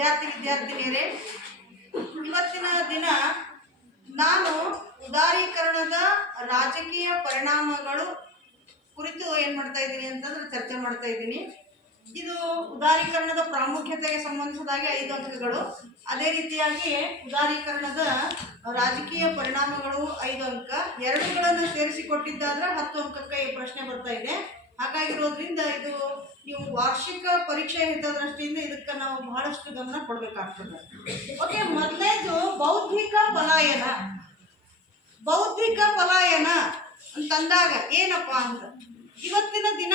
ವಿದ್ಯಾರ್ಥಿ ವಿದ್ಯಾರ್ಥಿನಿಯರೇ ಇವತ್ತಿನ ದಿನ ನಾನು ಉದಾರೀಕರಣದ ರಾಜಕೀಯ ಪರಿಣಾಮಗಳು ಕುರಿತು ಏನು ಮಾಡ್ತಾ ಇದ್ದೀನಿ ಅಂತಂದ್ರೆ ಚರ್ಚೆ ಮಾಡ್ತಾ ಇದ್ದೀನಿ. ಇದು ಉದಾರೀಕರಣದ ಪ್ರಾಮುಖ್ಯತೆಗೆ ಸಂಬಂಧಿಸಿದಾಗೆ ಐದು ಅಂಕಗಳು. ಅದೇ ರೀತಿಯಾಗಿ ಉದಾರೀಕರಣದ ರಾಜಕೀಯ ಪರಿಣಾಮಗಳು ಐದು ಅಂಕ. ಎರಡುಗಳನ್ನು ಸೇರಿಸಿಕೊಟ್ಟಿದ್ದಾದ್ರೆ ಹತ್ತು ಅಂಕಕ್ಕೆ ಈ ಪ್ರಶ್ನೆ ಬರ್ತಾ ಇದೆ. ಹಾಗಾಗಿರೋದ್ರಿಂದ ಇದು ನೀವು ವಾರ್ಷಿಕ ಪರೀಕ್ಷೆ ಹಿತದೃಷ್ಟಿಯಿಂದ ಇದಕ್ಕೆ ನಾವು ಬಹಳಷ್ಟು ಗಮನ ಕೊಡಬೇಕಾಗ್ತದೆ. ಓಕೆ ಮೊದಲೇದು ಬೌದ್ಧಿಕ ಪಲಾಯನ. ಬೌದ್ಧಿಕ ಪಲಾಯನ ಅಂತಂದಾಗ ಏನಪ್ಪ ಅಂತ ಇವತ್ತಿನ ದಿನ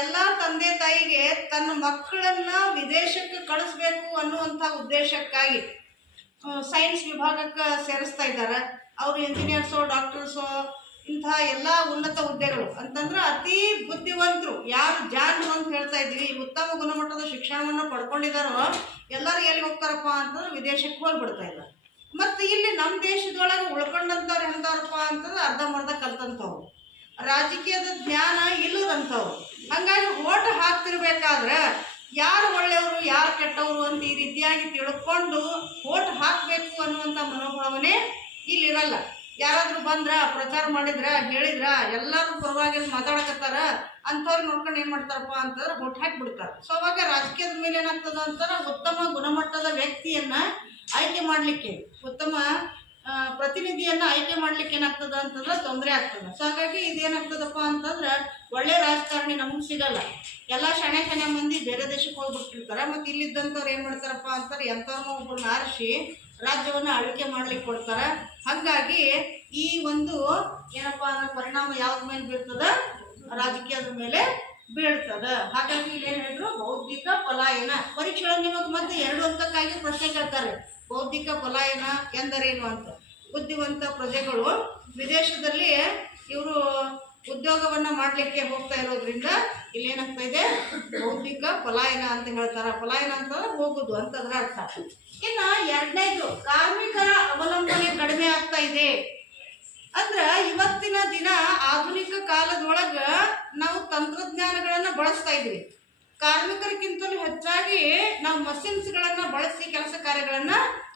ಎಲ್ಲ ತಂದೆ ತಾಯಿಗೆ ತನ್ನ ಮಕ್ಕಳನ್ನ ವಿದೇಶಕ್ಕೆ ಕಳಿಸ್ಬೇಕು ಅನ್ನುವಂಥ ಉದ್ದೇಶಕ್ಕಾಗಿ ಸೈನ್ಸ್ ವಿಭಾಗಕ್ಕೆ ಸೇರಿಸ್ತಾ ಇದ್ದಾರೆ. ಅವರು ಇಂಜಿನಿಯರ್ಸೋ ಡಾಕ್ಟರ್ಸೋ ಇಂಥ ಎಲ್ಲ ಉನ್ನತ ಹುದ್ದೆಗಳು ಅಂತಂದ್ರೆ ಅತಿ ಬುದ್ಧಿವಂತರು. ಯಾರು ಜಾಣರು ಅಂತ ಹೇಳ್ತಾ ಇದ್ವಿ ಉತ್ತಮ ಗುಣಮಟ್ಟದ ಶಿಕ್ಷಣವನ್ನು ಪಡ್ಕೊಂಡಿದ್ದಾರೋ ಎಲ್ಲರೂ ಎಲ್ಲಿ ಹೋಗ್ತಾರಪ್ಪ ಅಂತಂದ್ರೆ ವಿದೇಶಕ್ಕೆ ಹೋಗ್ಬಿಡ್ತಾ ಇದ್ದಾರೆ. ಮತ್ತು ಇಲ್ಲಿ ನಮ್ಮ ದೇಶದೊಳಗೆ ಉಳ್ಕೊಂಡಂಥವ್ರು ಎಂಥವ್ರಪ್ಪ ಅಂತಂದ್ರೆ ಅರ್ಧಂಬರ್ಧ ಕಲ್ತಂಥವ್ರು. ರಾಜಕೀಯದ ಜ್ಞಾನ ಇಲ್ಲದಂಥವ್ರು. ಹಂಗಾಗಿ ಓಟ್ ಹಾಕ್ತಿರ್ಬೇಕಾದ್ರೆ ಯಾರು ಒಳ್ಳೆಯವರು, ಯಾರು ಕೆಟ್ಟವರು ಅಂತ ಈ ರೀತಿಯಾಗಿ ತಿಳ್ಕೊಂಡು ಓಟ್ ಹಾಕಬೇಕು ಅನ್ನುವಂಥ ಮನೋಭಾವನೆ ಇಲ್ಲಿರಲ್ಲ. ಯಾರಾದರೂ ಬಂದ್ರ, ಪ್ರಚಾರ ಮಾಡಿದ್ರ, ಹೇಳಿದ್ರ, ಎಲ್ಲರೂ ಪರವಾಗಿ ಮಾತಾಡಕತ್ತಾರ, ಅಂಥವ್ರು ನೋಡ್ಕೊಂಡು ಏನು ಮಾಡ್ತಾರಪ್ಪ ಅಂತಂದ್ರೆ ಓಟ್ ಹಾಕಿಬಿಡ್ತಾರೆ ಸೊ ಅವಾಗ ರಾಜಕೀಯದ ಮೇಲೆ ಏನಾಗ್ತದ ಅಂತಂದ್ರೆ ಉತ್ತಮ ಗುಣಮಟ್ಟದ ವ್ಯಕ್ತಿಯನ್ನ ಆಯ್ಕೆ ಮಾಡಲಿಕ್ಕೆ, ಉತ್ತಮ ಪ್ರತಿನಿಧಿಯನ್ನು ಪ್ರತಿನಿಧಿಯನ್ನ ಆಯ್ಕೆ ಮಾಡ್ಲಿಕ್ಕೆ ಏನಾಗ್ತದ ಅಂತಂದ್ರೆ ತೊಂದರೆ ಆಗ್ತದೆ. ಸೊ ಹಾಗಾಗಿ ಇದೇನಾಗ್ತದಪ್ಪ ಅಂತಂದ್ರೆ ಒಳ್ಳೆ ರಾಜಕಾರಣಿ ನಮಗೆ ಸಿಗಲ್ಲ. ಎಲ್ಲ ಶಣೆ ಶಣೆ ಮಂದಿ ಬೇರೆ ದೇಶಕ್ಕೆ ಹೋಗ್ಬಿಟ್ಟಿರ್ತಾರೆ, ಮತ್ತು ಇಲ್ಲಿದ್ದಂಥವ್ರು ಏನು ಮಾಡ್ತಾರಪ್ಪ ಅಂತಾರೆ ಎಂಥವ್ರನ್ನ ಒಬ್ಬರನ್ನ ಆರಿಸಿ ರಾಜ್ಯವನ್ನು ಆಳ್ವಿಕೆ ಮಾಡ್ಲಿಕ್ಕೆ ಕೊಡ್ತಾರೆ. ಹಾಗಾಗಿ ಈ ಒಂದು ಏನಪ್ಪ ಅನ್ನೋ ಪರಿಣಾಮ ಯಾವ್ದ ಮೇಲೆ ಬೀಳ್ತದ? ರಾಜಕೀಯದ ಮೇಲೆ ಬೀಳ್ತದ. ಹಾಗಾಗಿ ಇಲ್ಲಿ ಏನು ಹೇಳಿದ್ರು? ಬೌದ್ಧಿಕ ಪಲಾಯನ. ಪರೀಕ್ಷೆಗಳು ನಿಮಗೆ ಮತ್ತೆ ಎರಡು ಅಂಕಕ್ಕಾಗಿ ಪ್ರಶ್ನೆ ಕೇಳ್ತಾರೆ. ಬೌದ್ಧಿಕ ಪಲಾಯನ ಎಂದರೇನು ಅಂತ? ಬುದ್ಧಿವಂತ ಪ್ರಜೆಗಳು. ವಿದೇಶದಲ್ಲಿ ಇವರು ಉದ್ಯೋಗವನ್ನ ಮಾಡಲಿಕ್ಕೆ ಹೋಗ್ತಾ ಇರೋದ್ರಿಂದ ಇಲ್ಲಿ ಏನಾಗ್ತಾ ಇದೆ? ಬೌದ್ಧಿಕ ಪಲಾಯನ ಅಂತ ಹೇಳ್ತಾರ. ಪಲಾಯನ ಅಂತಂದ್ರೆ ಹೋಗುದು ಅಂತ ಅದ್ರ ಅರ್ಥ. ಇನ್ನ ಎರಡನೇದು, ಕಾರ್ಮಿಕರ ಅವಲಂಬನೆ ಕಡಿಮೆ ಆಗ್ತಾ ಇದೆ. ಅಂದ್ರ ಇವತ್ತಿನ ದಿನ ಆಧುನಿಕ ಕಾಲದೊಳಗ ನಾವು ತಂತ್ರಜ್ಞಾನಗಳನ್ನ ಬಳಸ್ತಾ ಇದ್ವಿ. ಕಾರ್ಮಿಕರಿಗಿಂತಲೂ ಹೆಚ್ಚಾಗಿ ನಾವು ಮಷಿನ್ಸ್ಗಳನ್ನ ಬಳಸಿ ಕೆಲಸ ಕಾರ್ಯಗಳನ್ನ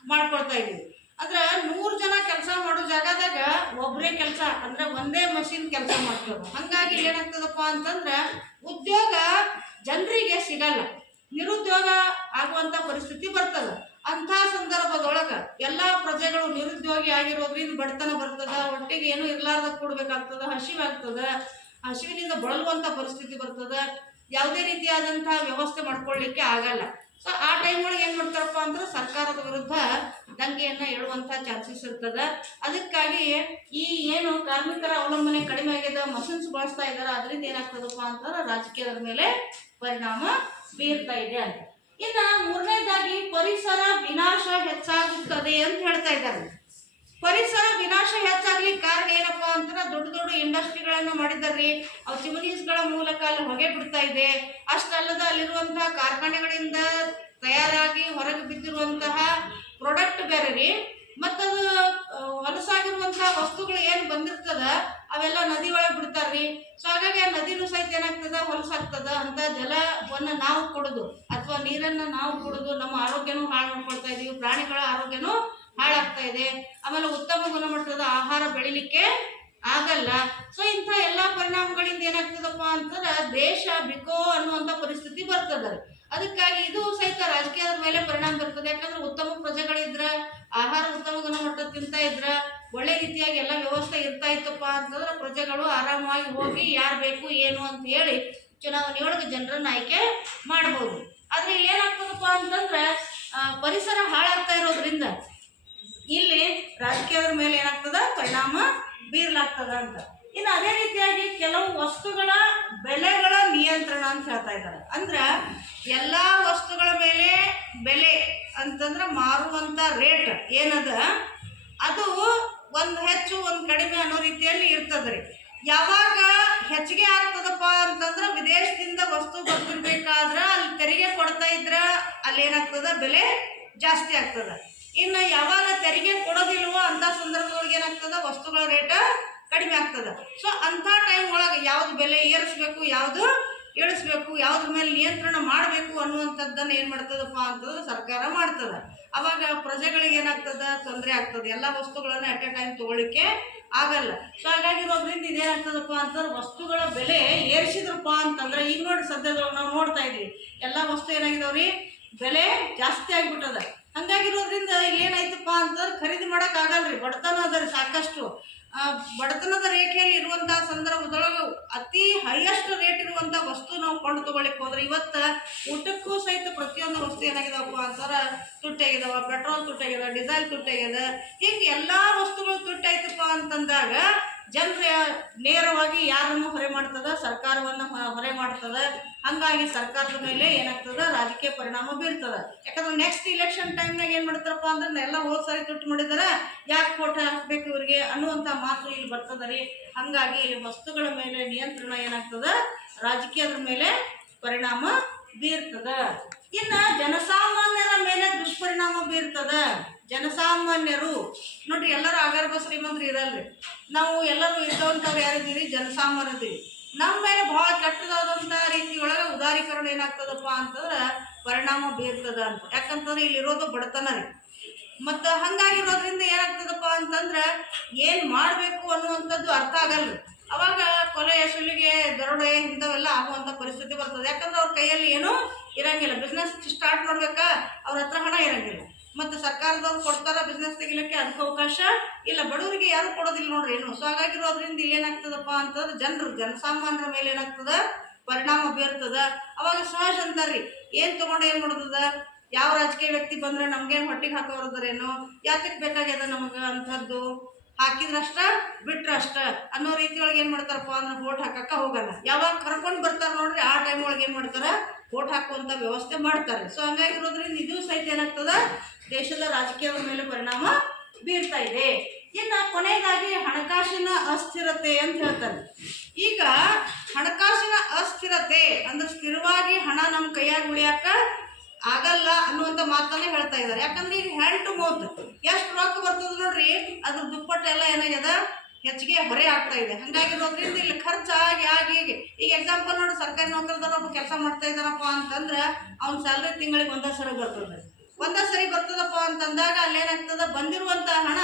ಮಾಡ್ಕೊಳ್ತಾ ಇದ್ವಿ. ಅಂದ್ರೆ ನೂರು ಜನ ಕೆಲಸ ಮಾಡೋ ಜಾಗದಾಗ ಒಬ್ಬರೇ ಕೆಲಸ, ಅಂದ್ರೆ ಒಂದೇ ಮಷಿನ್ ಕೆಲಸ ಮಾಡ್ತೇವೆ ಹಂಗಾಗಿ ಏನಾಗ್ತದಪ್ಪ ಅಂತಂದ್ರೆ ಉದ್ಯೋಗ ಜನರಿಗೆ ಸಿಗಲ್ಲ. ನಿರುದ್ಯೋಗ ಆಗುವಂತ ಪರಿಸ್ಥಿತಿ ಬರ್ತದ. ಅಂಥ ಸಂದರ್ಭದೊಳಗ ಎಲ್ಲಾ ಪ್ರಜೆಗಳು ನಿರುದ್ಯೋಗಿ ಆಗಿರೋದ್ರಿಂದ ಬಡತನ ಬರ್ತದ, ಒಟ್ಟಿಗೆ ಏನು ಇರ್ಲಾರ್ದ ಕೂಡ್ಬೇಕಾಗ್ತದ, ಹಸಿವಾಗ್ತದ, ಹಸಿವಿನಿಂದ ಬಳಲುವಂಥ ಪರಿಸ್ಥಿತಿ ಬರ್ತದ. ಯಾವುದೇ ರೀತಿಯಾದಂಥ ವ್ಯವಸ್ಥೆ ಮಾಡ್ಕೊಳ್ಳಿಕ್ಕೆ ಆಗಲ್ಲ. ಸೊ ಆ ಟೈಮ್ ಒಳಗೆ ಏನು ಮಾಡ್ತಾರಪ್ಪ ಅಂದ್ರೆ ಸರ್ಕಾರದ ವಿರುದ್ಧ ದಂಗೆಯನ್ನು ಹೇಳುವಂಥ ಚಾನ್ಸಸ್ ಇರ್ತದ. ಅದಕ್ಕಾಗಿ ಈ ಏನು ಕಾರ್ಮಿಕರ ಅವಲಂಬನೆ ಕಡಿಮೆ ಆಗಿದೆ, ಮಷಿನ್ಸ್ ಬಳಸ್ತಾ ಇದಾರೆ, ಅದರಿಂದ ಏನಾಗ್ತದಪ್ಪ ಅಂತಂದ್ರೆ ರಾಜಕೀಯದ ಮೇಲೆ ಪರಿಣಾಮ ಬೀರ್ತಾ ಇದೆ ಅಂತ. ಇನ್ನು ಮೂರನೇದಾಗಿ ಪರಿಸರ ವಿನಾಶ ಹೆಚ್ಚಾಗುತ್ತದೆ ಅಂತ ಹೇಳ್ತಾ ಇದ್ದಾರೆ. ಪರಿಸರ ವಿನಾಶ ಇಂಡಸ್ಟ್ರಿಗಳನ್ನು ಮಾಡಿದ್ದಾರ್ರಿ ಅವು ಚಿಮನೀಸ್ಗಳ ಮೂಲಕ ಅಲ್ಲಿ ಹೊಗೆ ಬಿಡ್ತಾ ಇದೆ. ಅಷ್ಟಲ್ಲದ ಅಲ್ಲಿರುವಂತಹ ಕಾರ್ಖಾನೆಗಳಿಂದ ತಯಾರಾಗಿ ಹೊರಗೆ ಬಿದ್ದಿರುವಂತಹ ಪ್ರಾಡಕ್ಟ್ ಬೇರೆ ರೀ. ಮತ್ತದು ಹೊಲಸಾಗಿರುವಂತಹ ವಸ್ತುಗಳು ಏನು ಬಂದಿರ್ತದ, ಅವೆಲ್ಲ ನದಿ ಒಳಗೆ ಬಿಡ್ತಾರ್ರಿ. ಸೊ ಹಾಗಾಗಿ ಆ ನದಿನೂ ಸಹಿತ ಏನಾಗ್ತದ, ಹೊಲಸಾಗ್ತದ. ಅಂತ ಜಲವನ್ನು ನಾವು ಕೊಡೋದು, ಅಥವಾ ನೀರನ್ನು ನಾವು ಕೊಡೋದು, ನಮ್ಮ ಆರೋಗ್ಯನೂ ಹಾಳು ಮಾಡ್ಕೊಳ್ತಾ ಇದೀವಿ, ಪ್ರಾಣಿಗಳ ಆರೋಗ್ಯನೂ ಹಾಳಾಗ್ತಾ ಇದೆ. ಆಮೇಲೆ ಉತ್ತಮ ಗುಣಮಟ್ಟದ ಆಹಾರ ಬೆಳಿಲಿಕ್ಕೆ ಆಗಲ್ಲ. ಸೊ ಇಂಥ ಎಲ್ಲ ಪರಿಣಾಮಗಳಿಂದ ಏನಾಗ್ತದಪ್ಪ ಅಂತಂದ್ರೆ ದೇಶ ಬಿಕೋ ಅನ್ನುವಂಥ ಪರಿಸ್ಥಿತಿ ಬರ್ತದೆ ಅದಕ್ಕಾಗಿ ಇದು ಸಹಿತ ರಾಜಕೀಯದ ಮೇಲೆ ಪರಿಣಾಮ ಬರ್ತದೆ. ಯಾಕಂದ್ರೆ ಉತ್ತಮ ಪ್ರಜೆಗಳಿದ್ರ, ಆಹಾರ ಉತ್ತಮ ಗುಣಮಟ್ಟ ತಿಂತ ಇದ್ರ, ಒಳ್ಳೆ ರೀತಿಯಾಗಿ ಎಲ್ಲ ವ್ಯವಸ್ಥೆ ಇರ್ತಾ ಇತ್ತಪ್ಪ ಅಂತಂದ್ರೆ ಪ್ರಜೆಗಳು ಆರಾಮಾಗಿ ಹೋಗಿ ಯಾರು ಬೇಕು, ಏನು ಅಂತ ಹೇಳಿ ಚುನಾವಣೆಯೊಳಗೆ ಜನರನ್ನ ಆಯ್ಕೆ ಮಾಡಬಹುದು ಆದ್ರೆ ಇಲ್ಲಿ ಏನಾಗ್ತದಪ್ಪ ಅಂತಂದ್ರೆ ಪರಿಸರ ಹಾಳಾಗ್ತಾ ಇರೋದ್ರಿಂದ ಇಲ್ಲಿ ರಾಜಕೀಯದ ಮೇಲೆ ಏನಾಗ್ತದ ಪರಿಣಾಮ ಬೀರ್ಲಾಗ್ತದ ಅಂತ. ಇನ್ನು ಅದೇ ರೀತಿಯಾಗಿ ಕೆಲವು ವಸ್ತುಗಳ ಬೆಲೆಗಳ ನಿಯಂತ್ರಣ ಅಂತ ಹೇಳ್ತಾ ಇದ್ದಾರೆ. ಅಂದ್ರೆ ಎಲ್ಲ ವಸ್ತುಗಳ ಮೇಲೆ ಬೆಲೆ ಅಂತಂದ್ರೆ ಮಾರುವಂಥ ರೇಟ್ ಏನದ? ಅದು ಒಂದು ಹೆಚ್ಚು ಒಂದು ಕಡಿಮೆ ಅನ್ನೋ ರೀತಿಯಲ್ಲಿ ಇರ್ತದ್ರಿ. ಯಾವಾಗ ಹೆಚ್ಚಿಗೆ ಆಗ್ತದಪ್ಪ ಅಂತಂದ್ರೆ ವಿದೇಶದಿಂದ ವಸ್ತು ಬರ್ತಿರ್ಬೇಕಾದ್ರೆ ಅಲ್ಲಿ ತೆರಿಗೆ ಕೊಡ್ತಾ ಇದ್ರೆ ಅಲ್ಲಿ ಏನಾಗ್ತದ ಬೆಲೆ ಜಾಸ್ತಿ ಆಗ್ತದ. ಇನ್ನು ಯಾವಾಗ ತೆರಿಗೆ ಕೊಡೋದಿಲ್ವೋ ಅಂತ ಸಂದರ್ಭದೊಳಗೆ ಏನಾಗ್ತದ? ವಸ್ತುಗಳ ರೇಟ್ ಕಡಿಮೆ ಆಗ್ತದೆ. ಸೊ ಅಂಥ ಟೈಮ್ ಒಳಗೆ ಯಾವ್ದು ಬೆಲೆ ಏರಿಸ್ಬೇಕು, ಯಾವುದು ಇಳಿಸ್ಬೇಕು ಯಾವ್ದ್ರ ಮೇಲೆ ನಿಯಂತ್ರಣ ಮಾಡಬೇಕು ಅನ್ನುವಂಥದ್ದನ್ನು ಏನು ಮಾಡ್ತದಪ್ಪ ಅಂತಂದ್ರೆ ಸರ್ಕಾರ ಮಾಡ್ತದೆ. ಅವಾಗ ಪ್ರಜೆಗಳಿಗೆ ಏನಾಗ್ತದ? ತೊಂದರೆ ಆಗ್ತದೆ. ಎಲ್ಲ ವಸ್ತುಗಳನ್ನು ಅಟ್ ಎ ಟೈಮ್ ತೊಗೊಳಿಕ್ಕೆ ಆಗಲ್ಲ. ಸೊ ಹಾಗಾಗಿರೋದ್ರಿಂದ ಇದೇನಾಗ್ತದಪ್ಪ ಅಂತಂದ್ರೆ ವಸ್ತುಗಳ ಬೆಲೆ ಏರಿಸಿದ್ರಪ್ಪ ಅಂತಂದ್ರೆ ಈಗ ನೋಡಿ ಸದ್ಯದೊಳಗೆ ನಾವು ನೋಡ್ತಾ ಇದ್ದೀವಿ ಎಲ್ಲ ವಸ್ತು ಏನಾಗಿದಾವ್ರಿ? ಬೆಲೆ ಜಾಸ್ತಿ ಆಗಿಬಿಟ್ಟದ. ಹಂಗಾಗಿರೋದ್ರಿಂದ ಏನಾಯ್ತಪ್ಪ ಅಂತಂದ್ರೆ ಖರೀದಿ ಮಾಡಕ್ ಆಗಲ್ರಿ. ಬಡತನ ಅದ ರೀ ಸಾಕಷ್ಟು. ಬಡತನದ ರೇಖೆಯಲ್ಲಿ ಇರುವಂತಹ ಸಂದರ್ಭದೊಳಗೆ ಅತಿ ಹೈಯೆಸ್ಟ್ ರೇಟ್ ಇರುವಂತ ವಸ್ತು ನಾವು ಕೊಂಡು ತಗೊಳ್ಳಿಕ್ಕೆ ಹೋದ್ರೆ ಇವತ್ತ ಊಟಕ್ಕೂ ಸಹಿತ ಪ್ರತಿಯೊಂದು ವಸ್ತು ಏನಾಗಿದಾವಪ್ಪ ಅಂತಂದ್ರೆ ತುಟ್ಟಾಗಿದಾವ ಪೆಟ್ರೋಲ್ ತುಟ್ಟಾಗ್ಯದ ಡೀಸೆಲ್ ತುಟ್ಟಾಗಿದೆ ಹಿಂಗೆ ಎಲ್ಲಾ ವಸ್ತುಗಳು ತುಟ್ಟಾಯ್ತಪ್ಪ ಅಂತಂದಾಗ ಜನರ ನೇರವಾಗಿ ಯಾರನ್ನು ಹೊರೆ ಮಾಡ್ತದ, ಸರ್ಕಾರವನ್ನು ಹೊರೆ ಮಾಡ್ತದ, ಹಂಗಾಗಿ ಸರ್ಕಾರದ ಮೇಲೆ ಏನಾಗ್ತದ, ರಾಜಕೀಯ ಪರಿಣಾಮ ಬೀರ್ತದ. ಯಾಕಂದ್ರೆ ನೆಕ್ಸ್ಟ್ ಇಲೆಕ್ಷನ್ ಟೈಮ್ನಾಗ ಏನು ಮಾಡ್ತಾರಪ್ಪ ಅಂದ್ರೆ ಎಲ್ಲ ಹೋದ್ ಸಾರಿ ತುಟ್ಟು ಮಾಡಿದಾರ, ಯಾಕೆ ಕೋಟ ಹಾಕ್ಬೇಕು ಇವ್ರಿಗೆ ಅನ್ನುವಂಥ ಮಾತು ಇಲ್ಲಿ ಬರ್ತದ ರೀ. ಹಂಗಾಗಿ ವಸ್ತುಗಳ ಮೇಲೆ ನಿಯಂತ್ರಣ ಏನಾಗ್ತದ, ರಾಜಕೀಯದ ಮೇಲೆ ಪರಿಣಾಮ ಬೀರ್ತದ. ಇನ್ನು ಜನಸಾಮಾನ್ಯರ ಮೇಲೆ ದುಷ್ಪರಿಣಾಮ ಬೀರ್ತದ. ಜನಸಾಮಾನ್ಯರು. ನೋಡ್ರಿ, ಎಲ್ಲರೂ ಆಗರ್ಭ ಶ್ರೀಮಂತರು ಇರಲ್ರಿ. ನಾವು ಎಲ್ಲರೂ ಇದ್ದವಂಥವ್ರು ಯಾರಿದ್ದೀರಿ? ಜನಸಾಮಾನ್ಯರಿದ್ದೀವಿ ನಮ್ಮ ಮೇಲೆ ಬಹಳ ಕೆಟ್ಟದಾದಂಥ ರೀತಿಯೊಳಗೆ ಉದಾರೀಕರಣ ಏನಾಗ್ತದಪ್ಪ ಅಂತಂದ್ರೆ ಪರಿಣಾಮ ಬೀರ್ತದ ಅಂತ. ಯಾಕಂತಂದ್ರೆ ಇಲ್ಲಿರೋದು ಬಡತನ ರೀ. ಮತ್ತು ಹಂಗಾಗಿರೋದ್ರಿಂದ ಏನಾಗ್ತದಪ್ಪ ಅಂತಂದ್ರೆ ಏನು ಮಾಡಬೇಕು ಅನ್ನುವಂಥದ್ದು ಅರ್ಥ ಆಗಲ್ಲ ಅವಾಗ ಕೊಲೆ, ಸುಲಿಗೆ, ದರೋಡೆ ಇಂಥವೆಲ್ಲ ಆಗುವಂಥ ಪರಿಸ್ಥಿತಿ ಬರ್ತದೆ. ಯಾಕಂದ್ರೆ ಅವ್ರ ಕೈಯಲ್ಲಿ ಏನೂ ಇರಂಗಿಲ್ಲ. ಬಿಸ್ನೆಸ್ ಸ್ಟಾರ್ಟ್ ಮಾಡ್ಬೇಕಾ? ಅವ್ರ ಹತ್ರ ಹಣ ಇರಂಗಿಲ್ಲ. ಮತ್ತು ಸರ್ಕಾರದವ್ರು ಕೊಡ್ತಾರ ಬಿಸ್ನೆಸ್ ತೆಗಿಲಿಕ್ಕೆ ಅದಕ್ಕೆ ಅವಕಾಶ ಇಲ್ಲ. ಬಡವರಿಗೆ ಯಾರು ಕೊಡೋದಿಲ್ಲ ನೋಡ್ರಿ ಏನು. ಸೊ ಹಾಗಾಗಿರೋದ್ರಿಂದ ಇಲ್ಲಿ ಏನಾಗ್ತದಪ್ಪ ಅಂತಂದ್ರೆ ಜನರು, ಜನಸಾಮಾನ್ಯರ ಮೇಲೆ ಏನಾಗ್ತದ? ಪರಿಣಾಮ ಬೀರ್ತದ. ಅವಾಗ ಸಹಜ ಅಂತಾರ್ರಿ. ಏನು ತಗೊಂಡು ಏನು ಮಾಡ್ತದ ಯಾವ ರಾಜಕೀಯ ವ್ಯಕ್ತಿ ಬಂದ್ರೆ ನಮ್ಗೇನು ಹೊಟ್ಟಿಗೆ ಹಾಕೋರದ್ರೇನು? ಯಾತಕ್ಕೆ ಬೇಕಾಗ್ಯದ ನಮಗೆ ಅಂಥದ್ದು ಹಾಕಿದ್ರಷ್ಟ ಬಿಟ್ರಷ್ಟ ಅನ್ನೋ ರೀತಿ ಏನು ಮಾಡ್ತಾರಪ್ಪ ಅಂದ್ರೆ ವೋಟ್ ಹಾಕಕ್ಕ ಹೋಗಲ್ಲ. ಯಾವಾಗ ಕರ್ಕೊಂಡು ಬರ್ತಾರೆ ನೋಡ್ರಿ, ಆ ಟೈಮ್ ಒಳಗೆ ಏನು ಮಾಡ್ತಾರೆ? ವೋಟ್ ಹಾಕುವಂಥ ವ್ಯವಸ್ಥೆ ಮಾಡ್ತಾರೆ ಸೊ ಹಂಗಾಗಿರೋದ್ರಿಂದ ಇದು ಸಹಿತ ಏನಾಗ್ತದ? ದೇಶದ ರಾಜಕೀಯದ ಮೇಲೆ ಪರಿಣಾಮ ಬೀರ್ತಾ ಇದೆ. ಇನ್ನು ಕೊನೆಯದಾಗಿ ಹಣಕಾಸಿನ ಅಸ್ಥಿರತೆ ಅಂತ ಹೇಳ್ತಾರೆ. ಈಗ ಹಣಕಾಸಿನ ಅಸ್ಥಿರತೆ ಅಂದ್ರೆ ಸ್ಥಿರವಾಗಿ ಹಣ ನಮ್ಮ ಕೈಯಾಗ ಉಳಿಯಾಕ ಆಗಲ್ಲ ಅನ್ನುವಂಥ ಮಾತನ್ನ ಹೇಳ್ತಾ ಇದ್ದಾರೆ. ಯಾಕಂದ್ರೆ ಈಗ ಹ್ಯಾಂಡ್ ಟು ಮೌತ್ ಎಷ್ಟು ರೊಕ್ಕ ಬರ್ತದ ನೋಡ್ರಿ? ಅದ್ರ ದುಪ್ಪಟ್ಟೆಲ್ಲ ಏನಾಗ್ಯದ? ಹೆಚ್ಚಿಗೆ ಹೊರೆ ಆಗ್ತಾ ಇದೆ. ಹಂಗಾಗಿರೋದ್ರಿಂದ ಇಲ್ಲಿ ಖರ್ಚು ಆಗಿ ಆಗಿ ಈಗ ಎಕ್ಸಾಂಪಲ್ ನೋಡಿ, ಸರ್ಕಾರಿ ನೌಕರದವ್ರು ಒಬ್ಬ ಕೆಲಸ ಮಾಡ್ತಾ ಇದ್ದಾರಪ್ಪ ಅಂತಂದ್ರೆ ಅವ್ನ ಸ್ಯಾಲ್ರಿ ತಿಂಗಳಿಗೆ ಒಂದೇ ಸರಿ ಬರ್ತದೆ. ಒಂದೇ ಸರಿ ಅಂತಂದಾಗ ಅಲ್ಲೇನಾಗ್ತದ? ಬಂದಿರುವಂಥ ಹಣ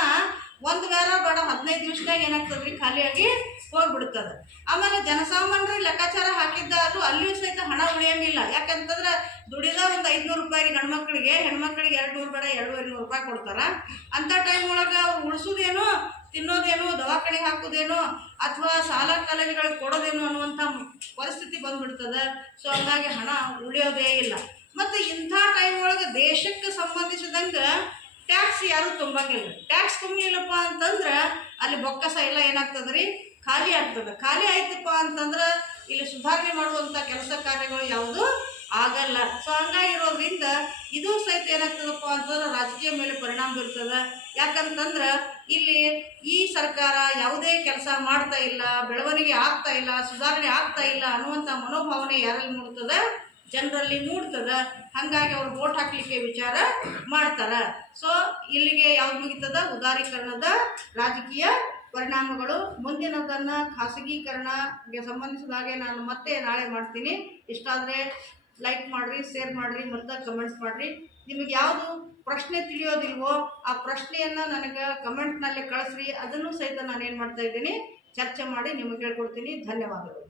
ಒಂದು ವಾರ ಬೇಡ, ಹದಿನೈದು ದಿವಸದಾಗ ಏನಾಗ್ತದ್ರಿ? ಖಾಲಿಯಾಗಿ ಹೋಗ್ಬಿಡ್ತದೆ. ಆಮೇಲೆ ಜನಸಾಮಾನ್ಯರು ಲೆಕ್ಕಾಚಾರ ಹಾಕಿದ್ದಾದ್ರೂ ಅಲ್ಲಿಯೂ ಸಹಿತ ಹಣ ಉಳಿಯಂಗಿಲ್ಲ. ಯಾಕಂತಂದ್ರೆ ದುಡಿದ ಒಂದು ಐದುನೂರು ರೂಪಾಯಿ ಗಂಡ್ಮಕ್ಳಿಗೆ, ಹೆಣ್ಮಕ್ಳಿಗೆ ಎರಡು ನೂರು ಬೇಡ, ಎರಡು ನೂರು ರೂಪಾಯಿ ಕೊಡ್ತಾರ. ಅಂಥ ಟೈಮ್ ಒಳಗೆ ಅವ್ರು ಉಳಿಸೋದೇನು, ತಿನ್ನೋದೇನು, ದವಾಖಾನೆಗೆ ಹಾಕೋದೇನು, ಅಥವಾ ಶಾಲಾ ಕಾಲೇಜುಗಳಿಗೆ ಕೊಡೋದೇನು ಅನ್ನುವಂಥ ಪರಿಸ್ಥಿತಿ ಬಂದ್ಬಿಡ್ತದೆ. ಸೊ ಹಂಗಾಗಿ ಹಣ ಉಳಿಯೋದೇ ಇಲ್ಲ. ಮತ್ತು ಇಂಥ ಟೈಮ್ ಒಳಗೆ ದೇಶಕ್ಕೆ ಸಂಬಂಧಿಸಿದಂಗೆ ಟ್ಯಾಕ್ಸ್ ಯಾರು ತುಂಬಂಗಿಲ್ಲ. ಟ್ಯಾಕ್ಸ್ ತುಂಬಲಿಲ್ಲಪ್ಪ ಅಂತಂದ್ರೆ ಅಲ್ಲಿ ಬೊಕ್ಕಸ ಎಲ್ಲ ಏನಾಗ್ತದೆ ರೀ ಖಾಲಿ ಆಗ್ತದೆ. ಖಾಲಿ ಆಯ್ತಪ್ಪ ಅಂತಂದ್ರೆ ಇಲ್ಲಿ ಸುಧಾರಣೆ ಮಾಡುವಂಥ ಕೆಲಸ ಕಾರ್ಯಗಳು ಯಾವುದು ಆಗಲ್ಲ. ಸೊ ಹಂಗಾಗಿರೋದ್ರಿಂದ ಇದು ಸಹಿತ ಏನಾಗ್ತದಪ್ಪ ಅಂತಂದ್ರೆ ರಾಜಕೀಯ ಮೇಲೆ ಪರಿಣಾಮ ಬೀರ್ತದೆ. ಯಾಕಂತಂದ್ರೆ ಇಲ್ಲಿ ಈ ಸರ್ಕಾರ ಯಾವುದೇ ಕೆಲಸ ಮಾಡ್ತಾ ಇಲ್ಲ, ಬೆಳವಣಿಗೆ ಆಗ್ತಾ ಇಲ್ಲ, ಸುಧಾರಣೆ ಆಗ್ತಾ ಇಲ್ಲ ಅನ್ನುವಂಥ ಮನೋಭಾವನೆ ಯಾರಲ್ಲಿ ಮೂಡ್ತದೆ? ಜನರಲ್ಲಿ ಮೂಡ್ತದ ಹಂಗಾಗಿ ಅವ್ರು ವೋಟ್ ಹಾಕ್ಲಿಕ್ಕೆ ವಿಚಾರ ಮಾಡ್ತಾರೆ. ಸೊ ಇಲ್ಲಿಗೆ ಯಾವ್ದು ಮುಗಿತದ? ಉದಾರೀಕರಣದ ರಾಜಕೀಯ ಪರಿಣಾಮಗಳು. ಮುಂದಿನದನ್ನು ಖಾಸಗೀಕರಣಗೆ ಸಂಬಂಧಿಸಿದ ಹಾಗೆ ನಾನು ಮತ್ತೆ ನಾಳೆ ಮಾಡ್ತೀನಿ. ಇಷ್ಟಾದರೆ ಲೈಕ್ ಮಾಡಿರಿ ಶೇರ್ ಮಾಡಿರಿ ಮತ್ತು ಕಮೆಂಟ್ಸ್ ಮಾಡಿರಿ. ನಿಮಗೆ ಯಾವುದು ಪ್ರಶ್ನೆ ತಿಳಿಯೋದಿಲ್ವೋ, ಆ ಪ್ರಶ್ನೆಯನ್ನು ನನಗೆ ಕಮೆಂಟ್ನಲ್ಲಿ ಕಳಿಸ್ರಿ. ಅದನ್ನು ಸಹಿತ ನಾನು ಏನು ಮಾಡ್ತಾ ಇದ್ದೀನಿ? ಚರ್ಚೆ ಮಾಡಿ ನಿಮಗೆ ಹೇಳ್ಕೊಡ್ತೀನಿ. ಧನ್ಯವಾದಗಳು.